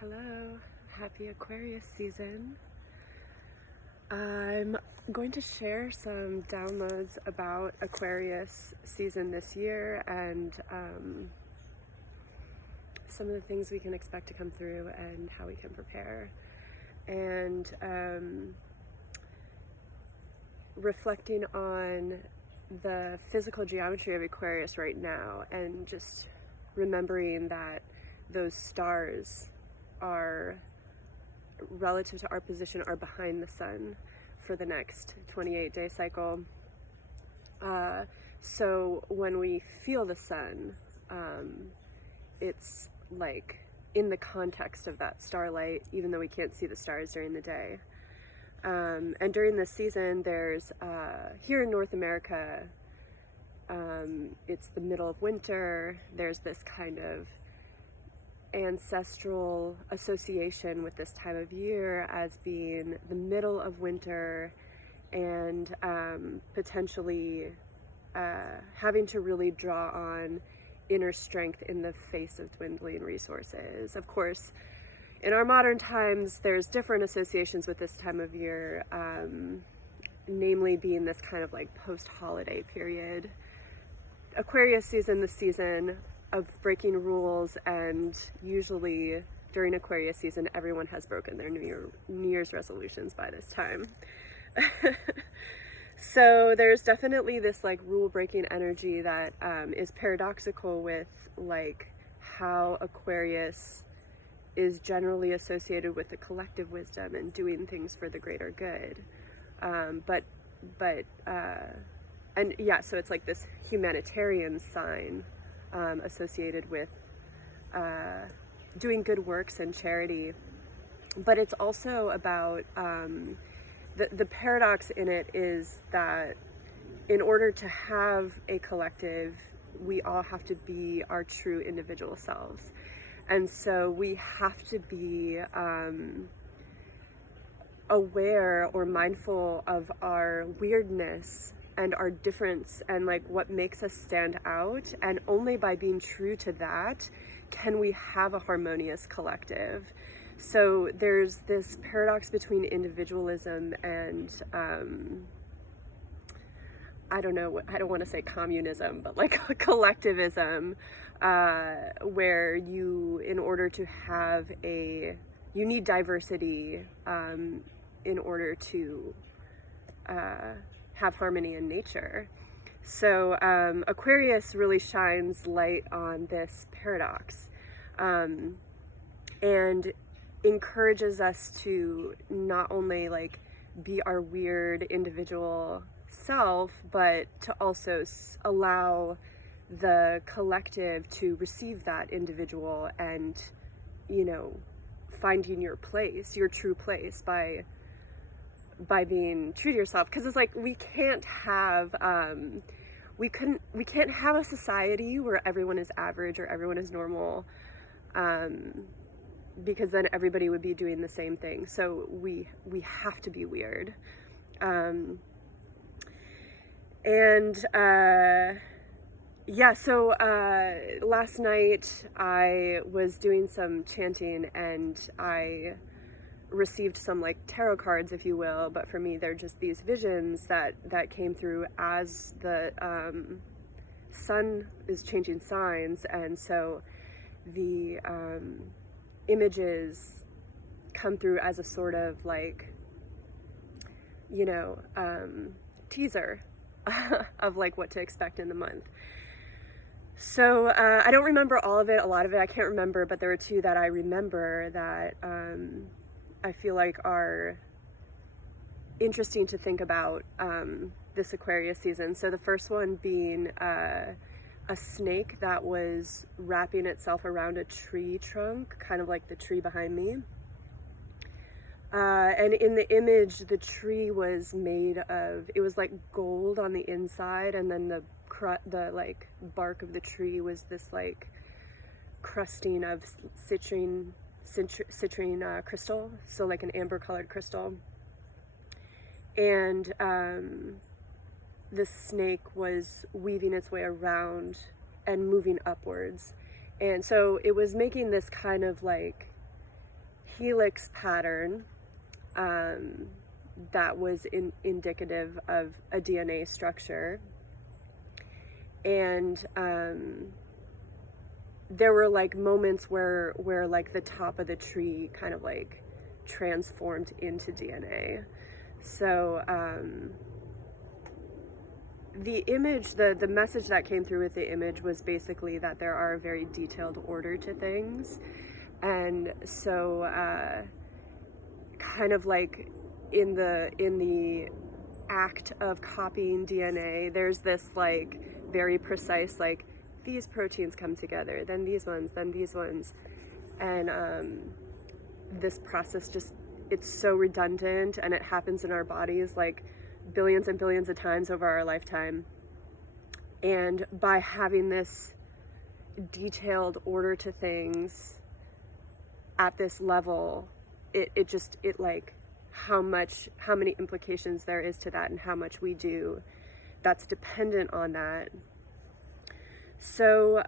Hello, happy Aquarius season. I'm going to share some downloads about Aquarius season this year and some of the things we can expect to come through and how we can prepare. And reflecting on the physical geometry of Aquarius right now and just remembering that those stars are relative to our position are behind the sun for the next 28-day cycle. So when we feel the sun, it's like in the context of that starlight, even though we can't see the stars during the day. And during this season, there's here in North America, it's the middle of winter. There's this kind of ancestral association with this time of year as being the middle of winter and potentially having to really draw on inner strength in the face of dwindling resources. Of course, in our modern times, there's different associations with this time of year, namely being this kind of like post-holiday period. Aquarius season, the season of breaking rules, and usually during Aquarius season, everyone has broken their New Year's resolutions by this time. So there's definitely this like rule-breaking energy that is paradoxical with like how Aquarius is generally associated with the collective wisdom and doing things for the greater good. And yeah, so it's like this humanitarian sign associated with doing good works and charity. But it's also about the paradox in it is that in order to have a collective, we all have to be our true individual selves. And so we have to be aware or mindful of our weirdness and our difference and like what makes us stand out. And only by being true to that can we have a harmonious collective. So there's this paradox between individualism and I don't want to say communism, but like collectivism, where you, in order to have you need diversity in order to have harmony in nature. So Aquarius really shines light on this paradox and encourages us to not only like be our weird individual self, but to also allow the collective to receive that individual and, you know, finding your place, your true place by being true to yourself. Because it's like we can't have we can't have a society where everyone is average or everyone is normal, because then everybody would be doing the same thing. So we have to be weird. Yeah, so last night I was doing some chanting and I received some like tarot cards, if you will, but for me they're just these visions that came through as the sun is changing signs. And so the images come through as a sort of like, you know, teaser of like what to expect in the month. So I don't remember all of it. A lot of it I can't remember, but there were two that I remember that I feel like are interesting to think about this Aquarius season. So the first one being a snake that was wrapping itself around a tree trunk, kind of like the tree behind me. And in the image, the tree was made of, it was like gold on the inside, and then the like bark of the tree was this like crusting of citrine crystal, so like an amber colored crystal. And the snake was weaving its way around and moving upwards. And so it was making this kind of like helix pattern that was indicative of a DNA structure. And there were like moments where like the top of the tree kind of like transformed into DNA. So the image, the message that came through with the image was basically that there are a very detailed order to things. And so kind of like in the act of copying DNA, there's this like very precise, like these proteins come together, then these ones, then these ones. And this process just, it's so redundant, and it happens in our bodies like billions and billions of times over our lifetime. And by having this detailed order to things at this level, it like how many implications there is to that, and how much we do that's dependent on that. So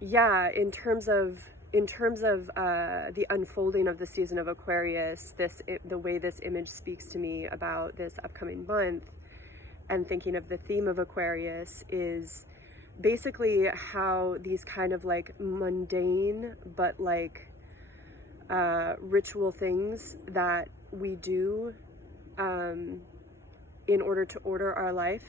yeah, in terms of the unfolding of the season of Aquarius, the way this image speaks to me about this upcoming month, and thinking of the theme of Aquarius, is basically how these kind of like mundane but like ritual things that we do in order to order our life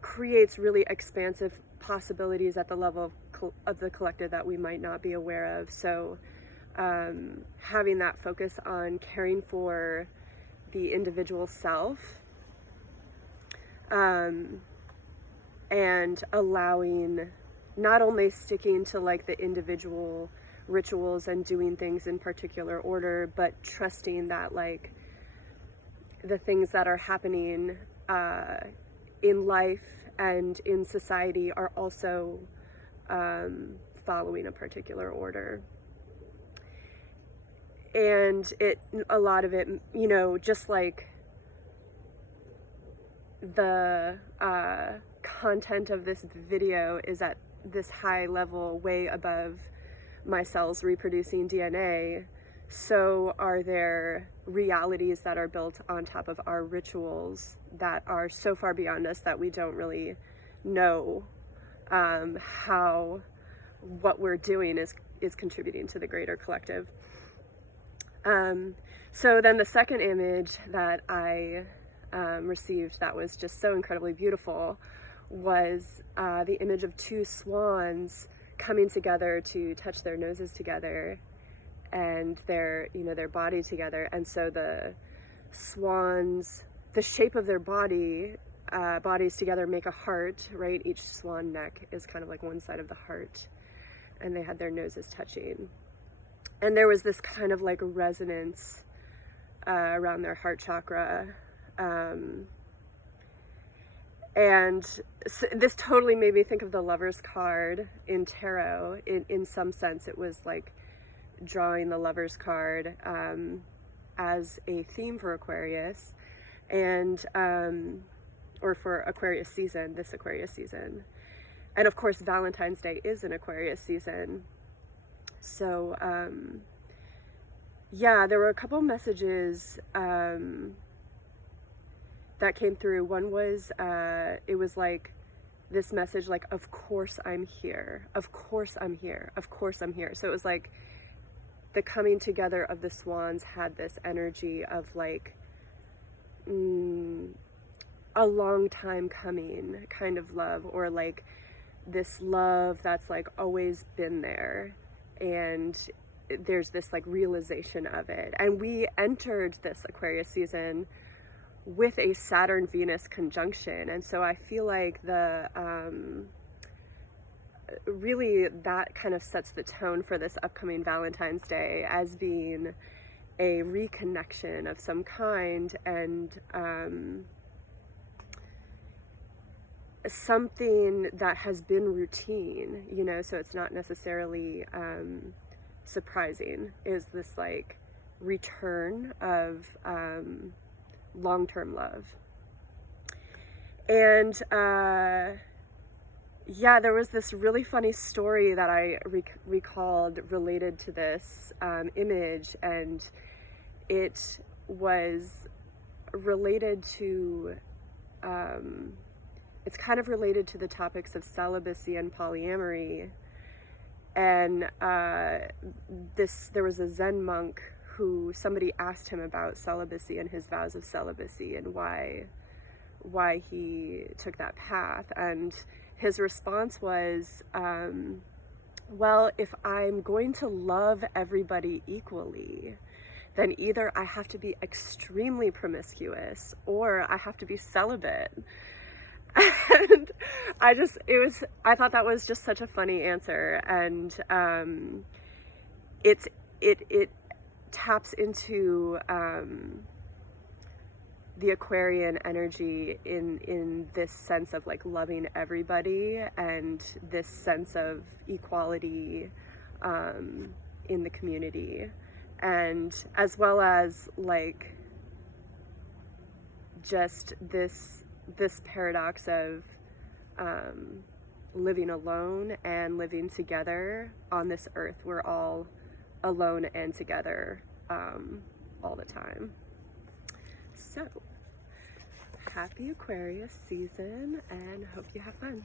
creates really expansive possibilities at the level of the collective that we might not be aware of. So having that focus on caring for the individual self, and allowing, not only sticking to like the individual rituals and doing things in particular order, but trusting that like the things that are happening in life and in society are also following a particular order. And a lot of it, you know, just like the content of this video is at this high level, way above my cells reproducing DNA, so are there realities that are built on top of our rituals that are so far beyond us that we don't really know how what we're doing is contributing to the greater collective. So then the second image that I received that was just so incredibly beautiful was the image of two swans coming together to touch their noses together and their body together. And so the swans, the shape of their bodies together make a heart, right? Each swan neck is kind of like one side of the heart, and they had their noses touching. And there was this kind of like resonance around their heart chakra. And so this totally made me think of the Lover's card in tarot. In some sense, it was like drawing the Lover's card as a theme for Aquarius, and or for Aquarius season, this Aquarius season. And of course, Valentine's Day is an Aquarius season. So yeah, there were a couple messages that came through. One was, it was like this message, like, of course I'm here, of course I'm here, of course I'm here. So it was like the coming together of the swans had this energy of like a long time coming kind of love, or like this love that's like always been there, and there's this like realization of it. And we entered this Aquarius season with a Saturn-Venus conjunction, and so I feel like the really that kind of sets the tone for this upcoming Valentine's Day as being a reconnection of some kind, and something that has been routine, you know, so it's not necessarily surprising, is this like return of long-term love. And yeah, there was this really funny story that I recalled related to this image, and it was related to, it's kind of related to the topics of celibacy and polyamory. And there was a Zen monk who somebody asked him about celibacy and his vows of celibacy and why he took that path. And his response was, well, if I'm going to love everybody equally, then either I have to be extremely promiscuous or I have to be celibate. And I thought that was just such a funny answer. And it taps into the Aquarian energy in this sense of like loving everybody and this sense of equality in the community, and as well as like just this paradox of living alone and living together on this earth. We're all alone and together all the time. So, happy Aquarius season, and hope you have fun.